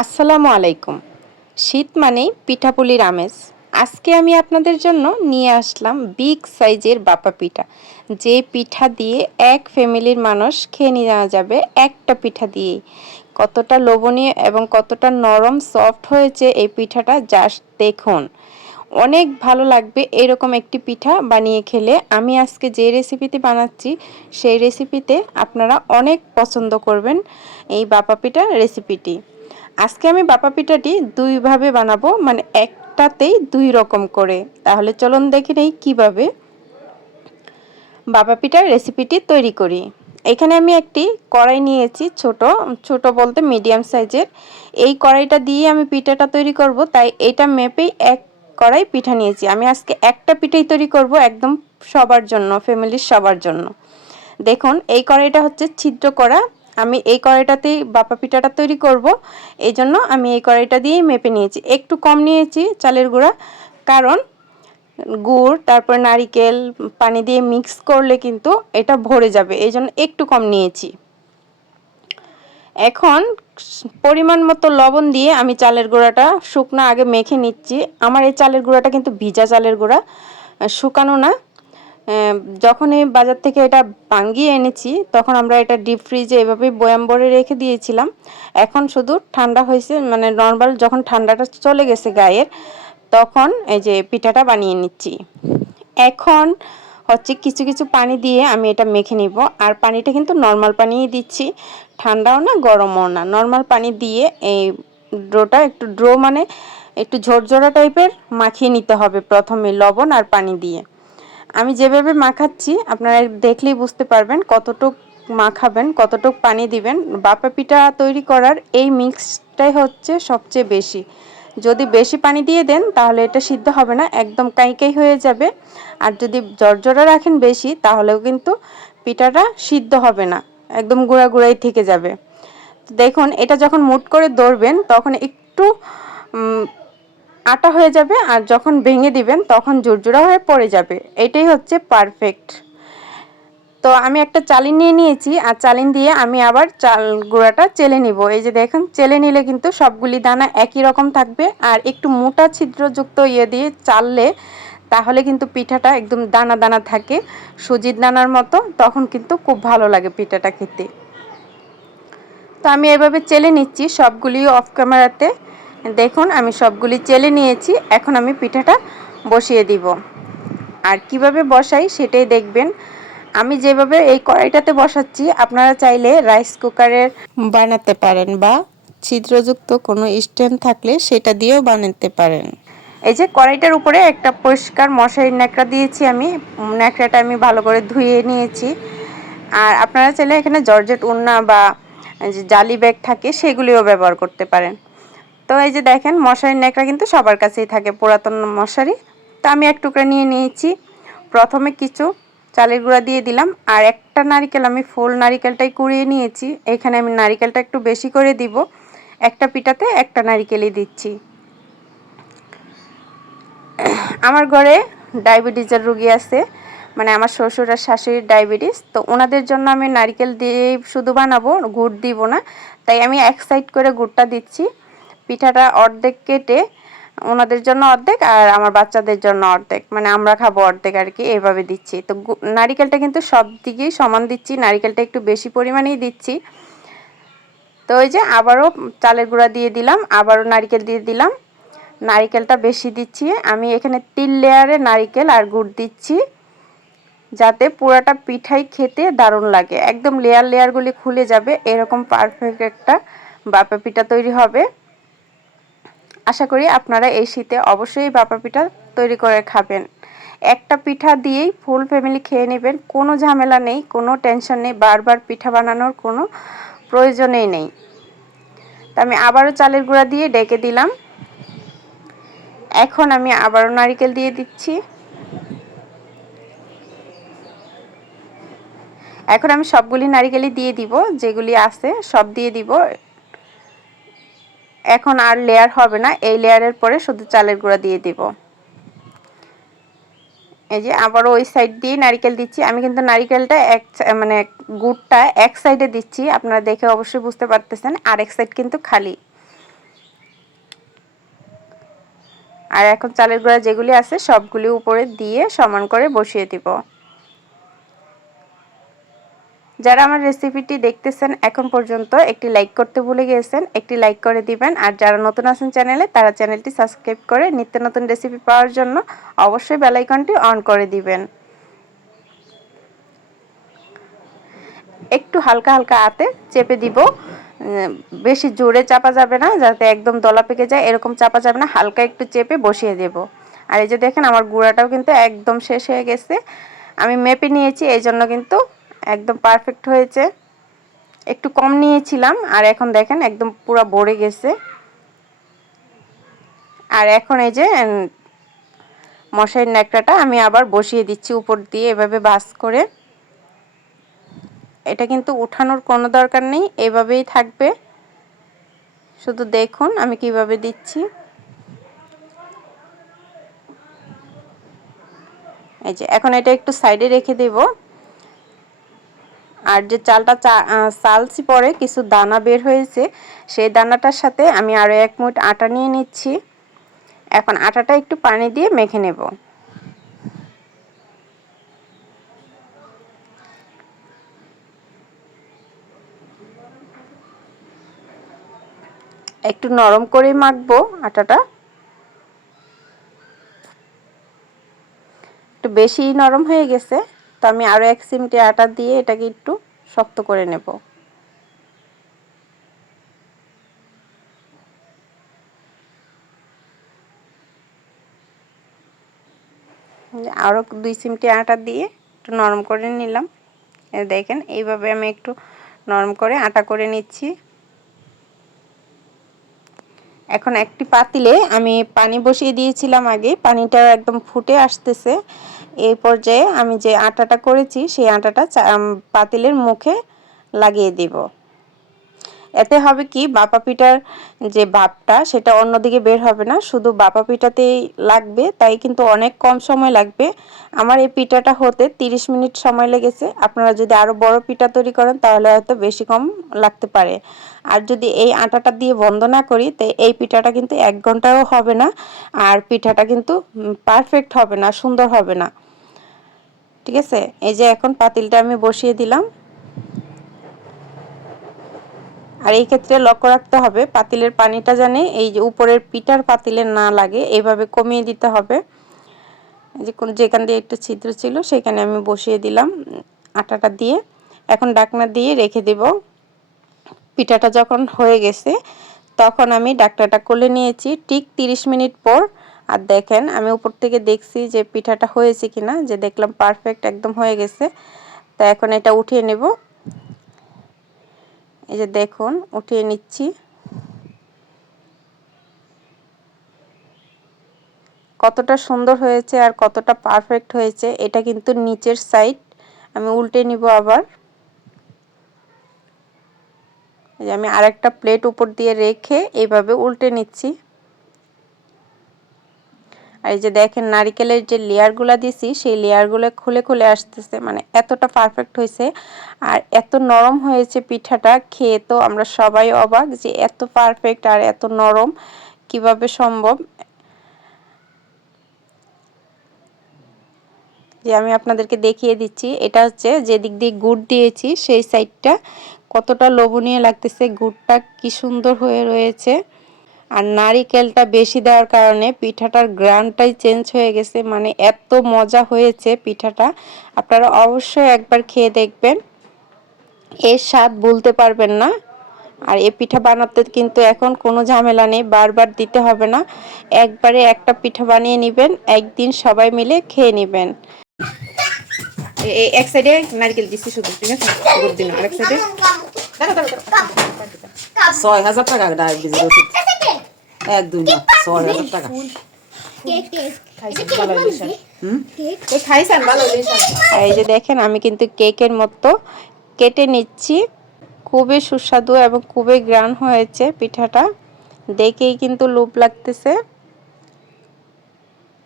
আসসালামু আলাইকুম। শীত মানেই পিঠাপুলির আমেজ। আজকে আমি আপনাদের জন্য নিয়ে আসলাম বিগ সাইজের বাপা পিঠা। যে পিঠা দিয়ে এক ফ্যামিলির মানুষ খেয়ে নেওয়া যাবে একটা পিঠা দিয়েই। কতটা লোভনীয় এবং কতটা নরম সফট হয়েছে এই পিঠাটা, জাস্ট দেখুন। অনেক ভালো লাগবে এরকম একটি পিঠা বানিয়ে খেলে। আমি আজকে যে রেসিপিটি বানাচ্ছি সেই রেসিপিতে আপনারা অনেক পছন্দ করবেন এই বাপা পিঠা রেসিপিটি। আজকে আমি বাপা পিঠাটি দুইভাবে বানাবো, মানে একটাতেই দুই রকম করে। তাহলে চলুন দেখে নেই কীভাবে বাপা পিঠার রেসিপিটি তৈরি করি। এখানে আমি একটি কড়াই নিয়েছি, ছোট ছোট বলতে মিডিয়াম সাইজের। এই কড়াইটা দিয়ে আমি পিঠাটা তৈরি করব, তাই এটা মেপেই এক কড়াই পিঠা নিয়েছি। আমি আজকে একটা পিঠাই তৈরি করব একদম সবার জন্য, ফ্যামিলির সবার জন্য। দেখুন এই কড়াইটা হচ্ছে ছিদ্র করা। আমি এই কড়াইটাতেই বাপা পিঠাটা তৈরি করব, এই জন্য আমি এই কড়াইটা দিয়েই মেপে নিয়েছি। একটু কম নিয়েছি চালের গুঁড়া, কারণ গুড় তারপর নারিকেল পানি দিয়ে মিক্স করলে কিন্তু এটা ভরে যাবে, এই জন্য একটু কম নিয়েছি। এখন পরিমাণ মতো লবণ দিয়ে আমি চালের গুঁড়াটা শুকনো আগে মেখে নিচ্ছি। আমার এই চালের গুঁড়াটা কিন্তু ভিজা চালের গুঁড়া, শুকানো না। যখন এই বাজার থেকে এটা ভাঙিয়ে এনেছি তখন আমরা এটা ডিপ ফ্রিজে এভাবে বয়াম ভরে রেখে দিয়েছিলাম। এখন শুধু ঠান্ডা হয়েছে, মানে নর্মাল যখন ঠান্ডাটা চলে গেছে গায়ের, তখন এই যে পিঠাটা বানিয়ে নিচ্ছি। এখন হচ্ছে কিছু কিছু পানি দিয়ে আমি এটা মেখে নিব। আর পানিটা কিন্তু নর্মাল পানিই দিচ্ছি, ঠান্ডাও না গরমও না, নর্মাল পানি দিয়ে এই ডোটা একটু মানে একটু ঝরঝরা টাইপের মাখিয়ে নিতে হবে প্রথমে লবণ আর পানি দিয়ে। আমি যেভাবে মাখাচ্ছি আপনারা দেখলেই বুঝতে পারবেন কতটুক মাখাবেন, কতটুক পানি দিবেন। বাপা পিঠা তৈরি করার এই মিক্সটাই হচ্ছে সবচেয়ে বেশি। যদি বেশি পানি দিয়ে দেন তাহলে এটা সিদ্ধ হবে না, একদম কাইকাই হয়ে যাবে। আর যদি জর্জরা রাখেন বেশি তাহলেও কিন্তু পিঠাটা সিদ্ধ হবে না, একদম গুঁড়া গুঁড়াই থেকে যাবে। দেখুন এটা যখন মুট করে ধরবেন তখন একটু আটা হয়ে যাবে, আর যখন ভেঙে দিবেন তখন ঝুরঝুরা হয়ে পড়ে যাবে। এটাই হচ্ছে পারফেক্ট। তো আমি একটা চালিন নিয়ে নিয়েছি, আর চালিন দিয়ে আমি আবার চাল গুঁড়াটা চেলে নিব। এই যে দেখুন, চেলে নিলে কিন্তু সবগুলি দানা একই রকম থাকবে। আর একটু মোটা ছিদ্রযুক্ত ইয়ে দিয়ে চাললে তাহলে কিন্তু পিঠাটা একদম দানা দানা থাকে, সুজির দানার মতো, তখন কিন্তু খুব ভালো লাগে পিঠাটা খেতে। তো আমি এভাবে চেলে নিচ্ছি সবগুলি অফ ক্যামেরাতে। দেখুন আমি সবগুলি চেলে নিয়েছি। এখন আমি পিঠাটা বসিয়ে দিব, আর কিভাবে বসাই সেটাই দেখবেন। আমি যেভাবে এই কড়াইটাতে বসাচ্ছি আপনারা চাইলে রাইস কুকারের বানাতে পারেন, বা ছিদ্রযুক্ত কোনো স্ট্যান্ড থাকলে সেটা দিয়েও বানাতে পারেন। এই যে কড়াইটার উপরে একটা পরিষ্কার মশারির ন্যাকড়া দিয়েছি আমি। ন্যাকড়াটা আমি ভালো করে ধুয়ে নিয়েছি। আর আপনারা চাইলে এখানে জর্জেট ওড়না বা যে জালি ব্যাগ থাকে সেগুলিও ব্যবহার করতে পারেন। তো এই যে দেখেন মশারির ন্যাকড়া কিন্তু সবার কাছেই থাকে, পুরাতন মশারি। তো আমি এক টুকরা নিয়ে নিয়েছি। প্রথমে কিছু চালের গুঁড়া দিয়ে দিলাম, আর একটা নারিকেল আমি ফুল নারিকেলটাই কুড়িয়ে নিয়েছি। এখানে আমি নারিকেলটা একটু বেশি করে দিব, একটা পিঠাতে একটা নারিকেলই দিচ্ছি। আমার ঘরে ডায়াবেটিসের রোগী আছে, মানে আমার শ্বশুর আর শাশুড়ির ডায়াবেটিস, তো ওনাদের জন্য আমি নারকেল দিয়ে শুধু বানাবো, গুড় দিব না। তাই আমি এক সাইড করে গুড়টা দিচ্ছি। পিঠাটা অর্ধেক কেটে ওনাদের জন্য অর্ধেক আর আমার বাচ্চাদের জন্য অর্ধেক, মানে আমরা খাবো অর্ধেক আর কি, এইভাবে দিচ্ছি। তো নারিকেলটা কিন্তু সব দিকেই সমান দিচ্ছি, নারিকেলটা একটু বেশি পরিমাণেই দিচ্ছি। তো ওই যে আবারও চালের গুঁড়া দিয়ে দিলাম, আবারও নারিকেল দিয়ে দিলাম। নারিকেলটা বেশি দিচ্ছি আমি, এখানে 3 লেয়ারে নারিকেল আর গুড় দিচ্ছি, যাতে পুরাটা পিঠাই খেতে দারুণ লাগে। একদম লেয়ার লেয়ারগুলি খুলে যাবে, এরকম পারফেক্ট একটা বাপা পিঠা তৈরি হবে। আশা করি আপনারা এই শীতে অবশ্যই বাপা পিঠা তৈরি করে খাবেন। একটা পিঠা দিয়েই ফুল ফ্যামিলি খেয়ে নেবেন, কোনো ঝামেলা নেই, কোনো টেনশন নেই, বারবার পিঠা বানানোর কোনো প্রয়োজনই নেই। তা আমি আবারও চালের গুঁড়া দিয়ে ডেকে দিলাম। এখন আমি আবারও নারিকেল দিয়ে দিচ্ছি। এখন আমি সবগুলি নারিকেলই দিয়ে দিব, যেগুলি আছে সব দিয়ে দিব। এখন আর লেয়ার হবে না, এই লেয়ারের পরে শুধু চালের গুঁড়া দিয়ে দিব। এই যে আবারও ওই সাইড দিয়ে নারিকেল দিচ্ছি। আমি কিন্তু নারিকেলটা মানে গুড়টা এক সাইডে দিচ্ছি, আপনারা দেখে অবশ্যই বুঝতে পারতেছেন, আর এক সাইড কিন্তু খালি। আর এখন চালের গুঁড়া যেগুলি আছে সবগুলি উপরে দিয়ে সমান করে বসিয়ে দিব। যারা আমার রেসিপিটি দেখতেছেন এখন পর্যন্ত একটি লাইক করতে ভুলে গিয়েছেন, একটি লাইক করে দিবেন। আর যারা নতুন আছেন চ্যানেলে তারা চ্যানেলটি সাবস্ক্রাইব করে নিত্য নতুন রেসিপি পাওয়ার জন্য অবশ্যই বেল আইকনটি অন করে দিবেন। একটু হালকা হালকা হাতে চেপে দিব, বেশি জোরে চাপা যাবে না, যাতে একদম দলা পেকে যায় এরকম চাপা যাবে না, হালকা একটু চেপে বসিয়ে দেব। আর এই যে দেখেন আমার গুঁড়াটাও কিন্তু একদম শেষ হয়ে গেছে, আমি মেপে নিয়েছি এই জন্য কিন্তু একদম পারফেক্ট হয়েছে। একটু কম নিয়েছিলাম আর এখন দেখেন একদম পুরো ভরে গেছে। আর এখন এই যে মশারির ন্যাকড়াটা আমি আবার বসিয়ে দিচ্ছি উপর দিয়ে এভাবে ভাঁজ করে। এটা কিন্তু উঠানোর কোনো দরকার নেই, এভাবেই থাকবে। শুধু দেখুন আমি কিভাবে দিচ্ছি। এই যে এখন এটা একটু সাইডে রেখে দেব। আর যে চালটা চালছি পরে কিছু দানা বের হয়েছে, সেই দানাটার সাথে আমি আরও 1 মুঠ আটা নিয়ে নিচ্ছি। এখন আটাটা একটু পানি দিয়ে মেখে নেব। একটু নরম করে মাখবো আটাটা, একটু বেশি নরম হয়ে গেছে, তো আমি আরও 1 চিমটি আটা দিয়ে এটাকে একটু শক্ত করে নেব। আরও 2 চিমটি আটা দিয়ে একটু নরম করে নিলাম। দেখেন এইভাবে আমি একটু নরম করে আটা করে নিচ্ছি। এখন একটি পাতিলে আমি পানি বসিয়ে দিয়েছিলাম আগে, পানিটা একদম ফুটে আসতেছে। এই পর্যায়ে আমি যে আটাটা করেছি সেই আটাটা পাতিলের মুখে লাগিয়ে দিব। এতে হবে কি, বাপা পিঠার যে ভাপটা সেটা অন্যদিকে বের হবে না, শুধু বাপা পিঠাতেই লাগবে, তাই কিন্তু অনেক কম সময় লাগবে। আমার এই পিঠাটা হতে 30 মিনিট সময় লেগেছে। আপনারা যদি আরও বড় পিঠা তৈরি করেন তাহলে হয়তো বেশি কম লাগতে পারে। আর যদি এই আটাটা দিয়ে বন্ধ না করি তো এই পিঠাটা কিন্তু 1 ঘন্টাও হবে না, আর পিঠাটা কিন্তু পারফেক্ট হবে না, সুন্দর হবে না। ঠিক আছে, এই যে এখন পাতিলটা আমি বসিয়ে দিলাম। আর এই ক্ষেত্রে লক্ষ্য রাখতে হবে পাতিলের পানিটা জানে এই যে উপরের পিঠার পাতিলে না লাগে, এইভাবে কমিয়ে দিতে হবে। যে যেখান দিয়ে একটু ছিদ্র ছিল সেখানে আমি বসিয়ে দিলাম আটাটা দিয়ে। এখন ঢাকনা দিয়ে রেখে দেব। পিঠাটা যখন হয়ে গেছে তখন আমি ঢাকনাটা খুলে নিয়েছি ঠিক 30 মিনিট পর। আর দেখেন আমি উপর থেকে দেখছি যে পিঠাটা হয়েছে কিনা, যে দেখলাম পারফেক্ট একদম হয়ে গেছে। তো এখন এটা উঠিয়ে নেব। এই যে দেখুন উঠিয়ে নিচ্ছি। কতটা সুন্দর হয়েছে আর কতটা পারফেক্ট হয়েছে। এটা কিন্তু নিচের সাইড, আমি উল্টে নিব আবার। এই যে আমি আরেকটা প্লেট উপর দিয়ে রেখে এইভাবে উল্টে নিচ্ছি। আর এই যে দেখেন নারকেলের যে লেয়ারগুলো দিছি সেই লেয়ারগুলো খুলে খুলে আসতেছে, মানে এতটা পারফেক্ট হয়েছে আর এত নরম হয়েছে পিঠাটা। খেয়ে তো আমরা সবাই অবাক যে এত পারফেক্ট আর এত নরম কিভাবে সম্ভব। যে আমি আপনাদেরকে দেখিয়ে দিচ্ছি, এটা হচ্ছে যে দিক দিয়ে গুড় দিয়েছি সেই সাইডটা কতটা লোভনীয় লাগতেছে, গুড়টা কি সুন্দর হয়ে রয়েছে। আর নারিকেলটা বেশি দেওয়ার কারণে পিঠাটার গ্রানটাই চেঞ্জ হয়ে গেছে, মানে এত মজা হয়েছে পিঠাটা। আপনারা অবশ্যই একবার খেয়ে দেখবেন, এর স্বাদ ভুলতে পারবেন না। আর এই পিঠা বানাতে কিন্তু এখন কোনো ঝামেলা নেই, বারবার দিতে হবে না, একবারে একটা পিঠা বানিয়ে নেবেন, একদিন সবাই মিলে খেয়ে নেবেন। এক সাইডে নারকেল দিচ্ছি শুধু, ঠিক আছে, গুড় দিন আরেক সাইডে 6,000 টাকা ডায়াবেটিসের ওষুধ 1-2 না 6,000 টাকা। এই যে দেখেন আমি কিন্তু কেকের মতো কেটে নিচ্ছি। খুবই সুস্বাদু এবং খুবই গ্রান হয়েছে পিঠাটা, দেখেই কিন্তু লোভ লাগতেছে।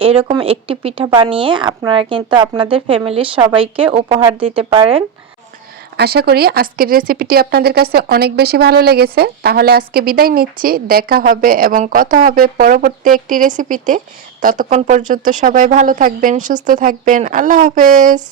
এরকম একটি পিঠা বানিয়ে আপনারা কিন্তু আপনাদের ফ্যামিলির সবাইকে উপহার দিতে পারেন। আশা করি আজকের রেসিপিটি আপনাদের কাছে অনেক বেশি ভালো লেগেছে। তাহলে আজকে বিদায় নিচ্ছি, দেখা হবে এবং কথা হবে পরবর্তী একটি রেসিপিতে। ততক্ষণ পর্যন্ত সবাই ভালো থাকবেন, সুস্থ থাকবেন। আল্লাহ হাফেজ।